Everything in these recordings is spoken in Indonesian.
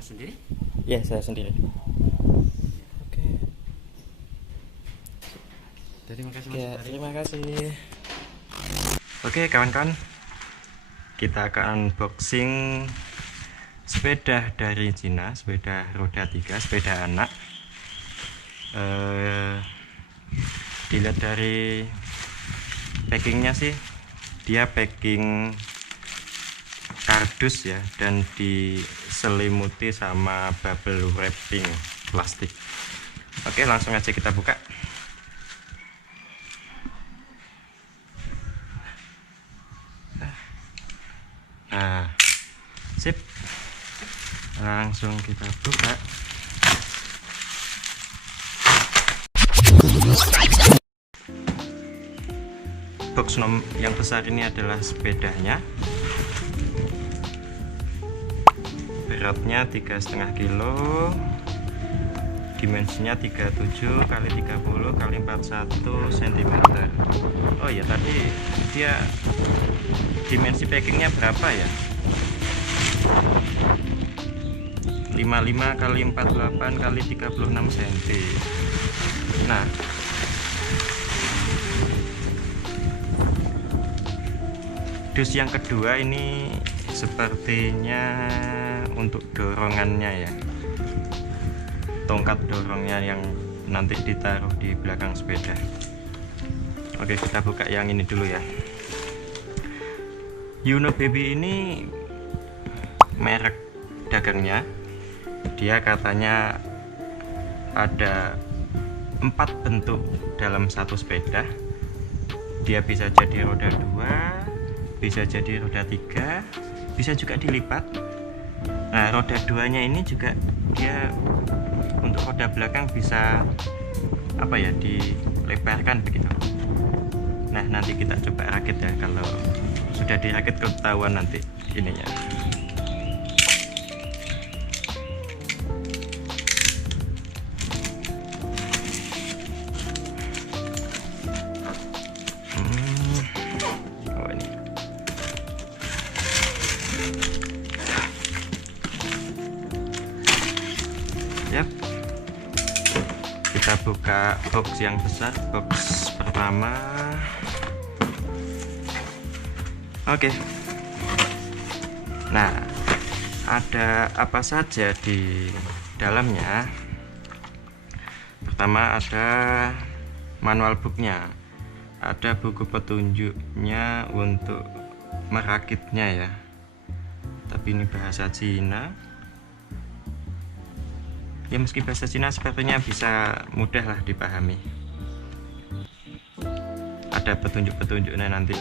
Mas sendiri? Ya, saya sendiri. Oke. Terima kasih Mas. Ya, terima kasih. Oke kawan-kawan, kita akan unboxing sepeda dari Cina, sepeda roda 3, sepeda anak. Dilihat dari packingnya sih, dia packing kardus ya, dan diselimuti sama bubble wrapping plastik. Oke, langsung aja kita buka. Nah, sip, langsung kita buka. Box yang besar ini adalah sepedanya, beratnya 3,5 kilo, dimensinya 37 x 30 x 41 cm. Oh ya, tadi dia dimensi packingnya berapa ya? 55 x 48 x 36 cm. Nah, dus yang kedua ini sepertinya untuk dorongannya ya, tongkat dorongnya yang nanti ditaruh di belakang sepeda. Oke, kita buka yang ini dulu ya. Unobaby ini merek dagangnya, dia katanya ada 4 bentuk dalam satu sepeda. Dia bisa jadi roda 2, bisa jadi roda 3, bisa juga dilipat. Nah, roda 2-nya ini juga dia untuk roda belakang bisa apa ya, dilebarkan begitu. Nah, nanti kita coba rakit ya, kalau sudah dirakit ketahuan nanti ininya. Oh, ini. Yap. Kita buka box yang besar, box pertama. Oke. Nah, ada apa saja di dalamnya? Pertama ada manual booknya, ada buku petunjuknya untuk merakitnya ya, tapi ini bahasa Cina ya. Meski bahasa Cina, sepertinya bisa mudah lah dipahami. Ada petunjuk-petunjuknya nanti,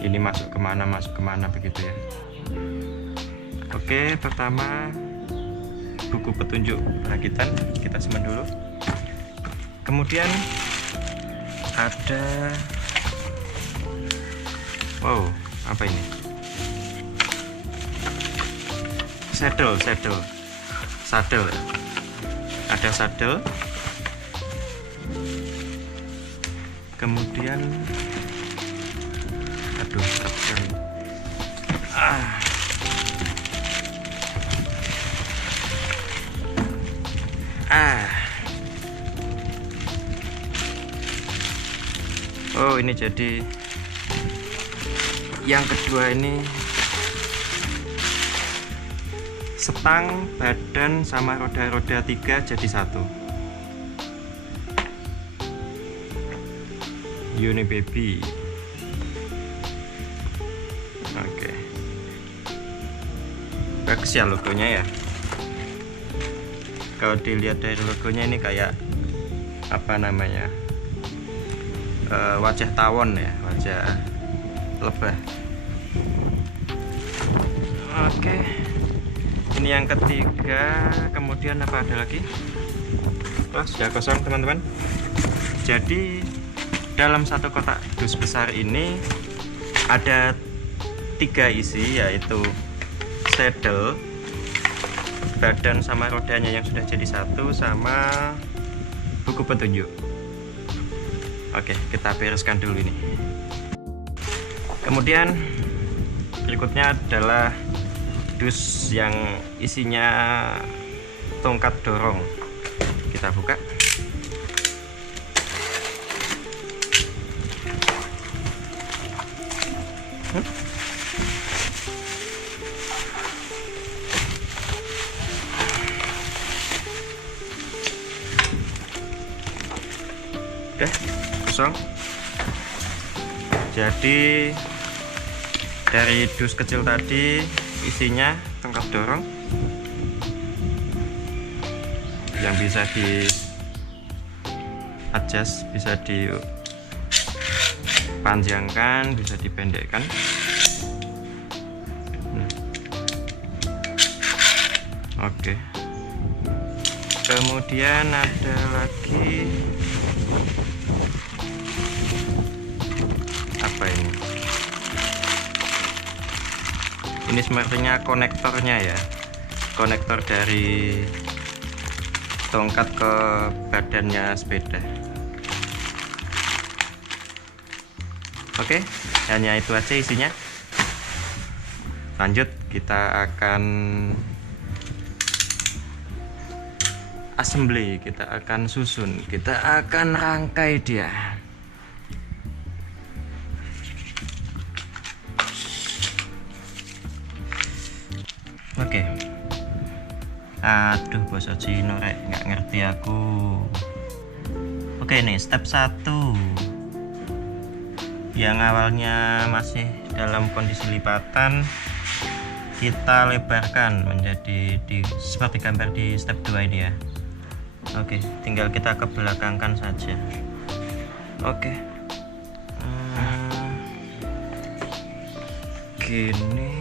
ini masuk kemana begitu ya. Oke, pertama buku petunjuk perakitan, kita simpan dulu. Kemudian ada, wow, apa ini? Saddle. Ada saddle. Kemudian, aduh, saddle. Oh, ini jadi yang kedua ini setang, badan sama roda-roda 3 jadi satu. Unobaby. Oke. Bagus ya logonya ya. Kalau dilihat dari logonya ini kayak apa namanya, wajah tawon ya, wajah lebah. Oke, ini yang ketiga. Kemudian apa ada lagi? Wah, sudah kosong teman-teman. Jadi dalam satu kotak dus besar ini ada 3 isi, yaitu saddle, badan sama rodanya yang sudah jadi satu, sama buku petunjuk. Oke, kita bereskan dulu ini. Kemudian berikutnya adalah dus yang isinya tongkat dorong. Kita buka. Udah kosong. Jadi dari dus kecil tadi isinya tongkat dorong yang bisa di adjust, bisa dipanjangkan, bisa dipendekkan. Oke. Kemudian ada lagi apa ini? Ini sepertinya konektornya ya, konektor dari tongkat ke badannya sepeda. Oke, hanya itu aja isinya. Lanjut, kita akan assembly, kita akan susun, kita akan rangkai dia. Oke. Aduh, bahasa Cina nggak ngerti aku. Oke, nih step 1 yang awalnya masih dalam kondisi lipatan, kita lebarkan menjadi seperti gambar di step 2 ini ya. Oke, tinggal kita kebelakangkan saja. Oke. Gini.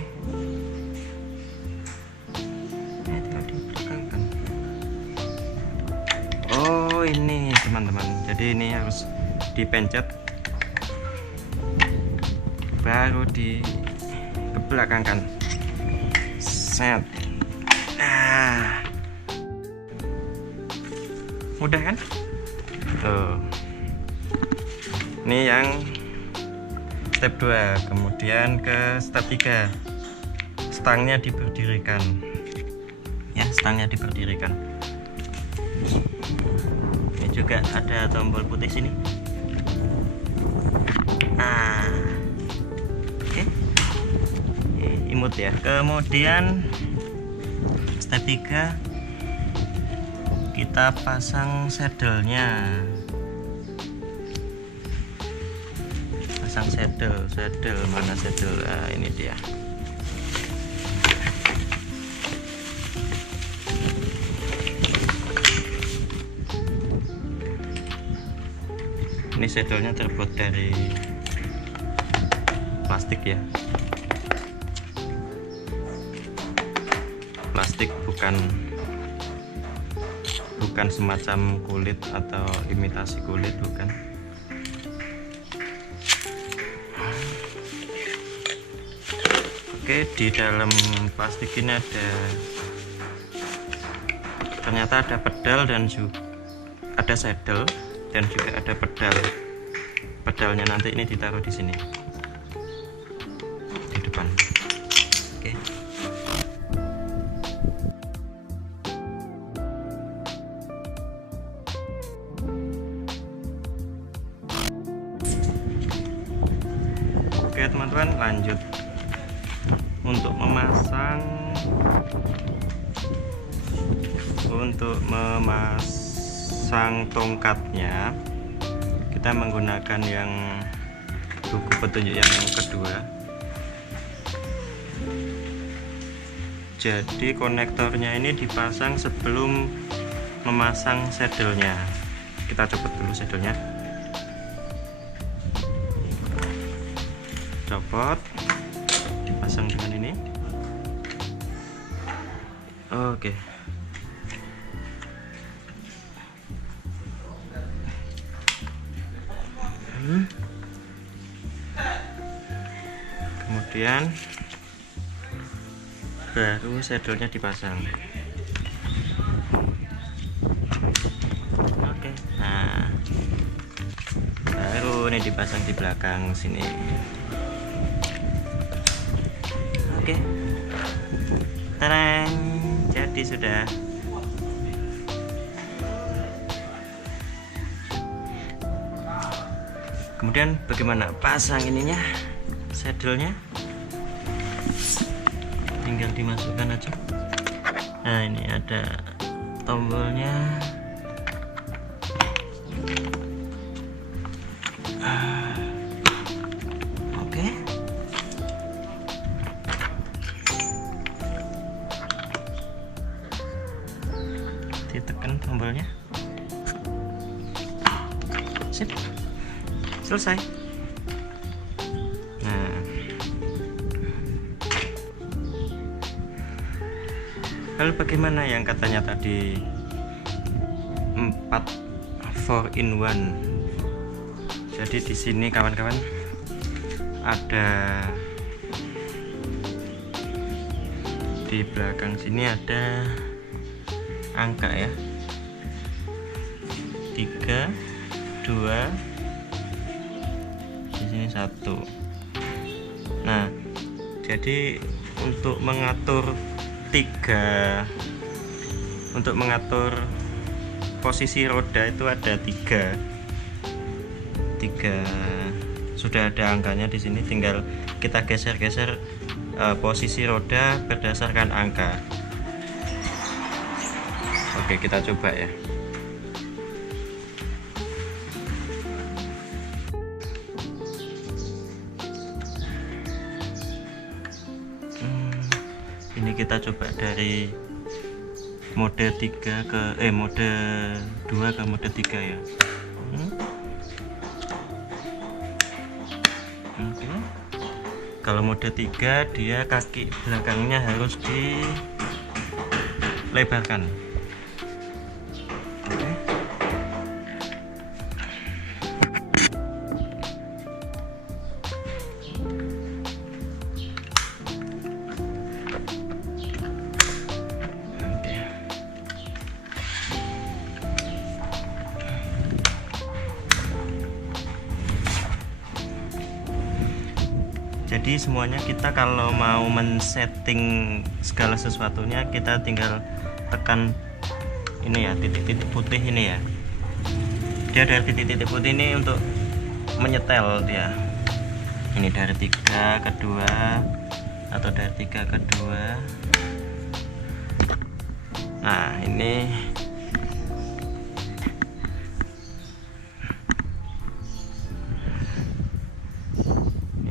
Oh, ini teman-teman. Jadi ini harus dipencet baru dikebelakangkan. Set. Nah. Mudah kan? Tuh. Ini yang step 2, kemudian ke step 3. Stangnya diberdirikan. Ya, stangnya diberdirikan. Ini juga ada tombol putih sini. Nah. Oke. Imut ya. Kemudian step 3 kita pasang saddle-nya. Pasang saddle mana saddle? Nah, ini dia. Ini saddle-nya terbuat dari plastik ya. Plastik, bukan semacam kulit atau imitasi kulit, bukan. Oke, di dalam plastik ini ternyata ada pedal dan juga ada saddle dan juga ada pedal. Pedalnya nanti ini ditaruh di sini di depan. Oke. Oke teman-teman, lanjut untuk memasang tongkatnya. Kita menggunakan yang buku petunjuk yang kedua. Jadi konektornya ini dipasang sebelum memasang saddle-nya. Kita copot dulu saddle-nya. Copot, dipasang dengan ini. Oke. Kemudian baru saddle-nya dipasang. Oke. Nah, baru ini dipasang di belakang sini. Oke. Tarang, jadi sudah. Kemudian bagaimana pasang ininya, saddle-nya? Tinggal dimasukkan aja. Nah, ini ada tombolnya. Oke. Ditekan tombolnya. Sip. Selesai. Nah, lalu bagaimana yang katanya tadi 4 in 1? Jadi di sini kawan-kawan ada, di belakang sini ada angka ya, 3, 2, di sini 1. Nah, jadi untuk mengatur posisi roda itu ada tiga, sudah ada angkanya di sini, tinggal kita geser-geser posisi roda berdasarkan angka. Oke, kita coba ya. Ini kita coba dari mode 3 ke mode 2 ke mode 3 ya. Oke. Kalau mode 3 dia kaki belakangnya harus dilebarkan. Oke. Jadi semuanya kita kalau mau men-setting segala sesuatunya, kita tinggal tekan ini ya, titik-titik putih ini ya. Dia dari titik-titik putih ini untuk menyetel dia. Ini dari 3 ke 2 atau dari 3 ke 2. Nah, ini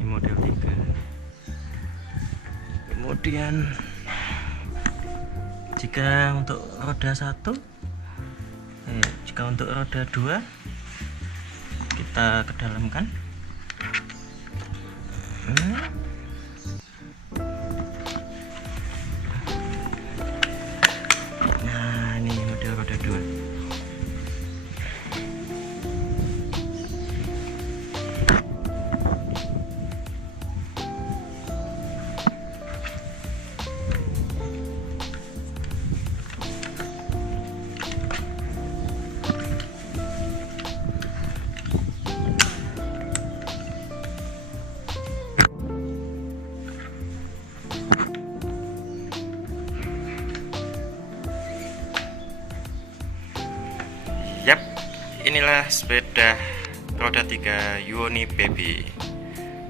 model 3. Kemudian jika untuk roda 1, jika untuk roda 2 kita kedalamkan. Nah, ini model roda 2. Yap, inilah sepeda roda 3 Yuoni Baby.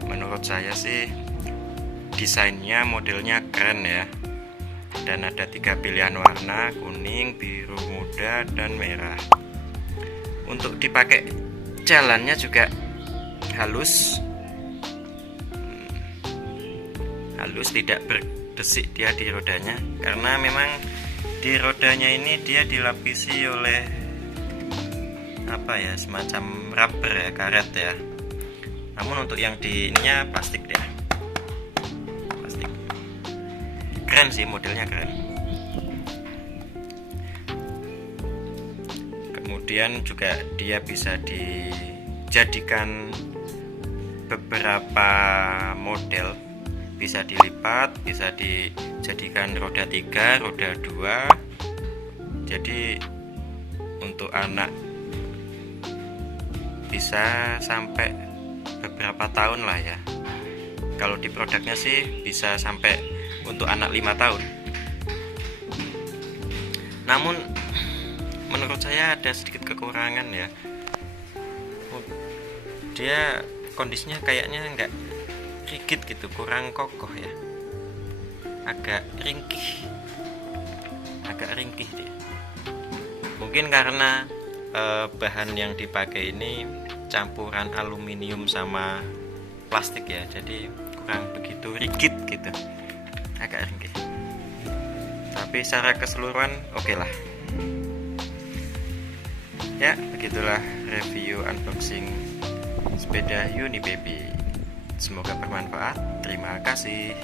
Menurut saya sih desainnya, modelnya keren ya. Dan ada 3 pilihan warna, kuning, biru muda, dan merah. Untuk dipakai jalannya juga halus, tidak berdesik dia di rodanya, karena memang di rodanya ini dia dilapisi oleh semacam rubber ya, karet ya. Namun untuk yang di ininya plastik deh, plastik. Keren sih, modelnya keren. Kemudian juga dia bisa dijadikan beberapa model, bisa dilipat, bisa dijadikan roda 3, roda 2. Jadi untuk anak bisa sampai beberapa tahun lah ya. Kalau di produknya sih bisa sampai untuk anak 5 tahun. Namun menurut saya ada sedikit kekurangan ya. Dia kondisinya kayaknya nggak rigid gitu, kurang kokoh ya, agak ringkih dia. Mungkin karena bahan yang dipakai ini campuran aluminium sama plastik ya, jadi kurang begitu rigid gitu, agak ringkih. Tapi secara keseluruhan oke lah ya. Begitulah review unboxing sepeda Uni Baby. Semoga bermanfaat. Terima kasih.